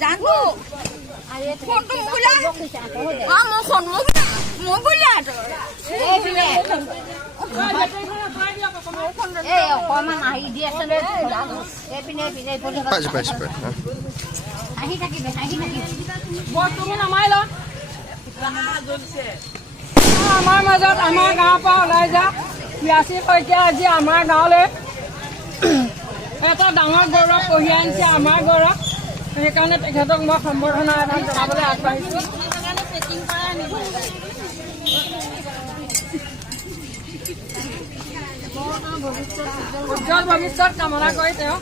জানো ফোনটো মোবাইল মোৰ ফোন মোবাইল অকমান আহি দি আছে আমাৰ মাজত আমাৰ গাঁৱৰ পৰা ওলাই যা পিয়াচী শইকীয়া আজি আমাৰ গাঁৱলৈ এটা ডাঙৰ গৌৰৱ কঢ়িয়াই আনিছে আমাৰ গৌৰৱ সেইকাৰণে তেখেতক মই সম্বৰ্ধনা এখন জনাবলৈ আগবাঢ়িছোঁ উজ্জ্বল ভৱিষ্যত কামনা কৰি তেওঁ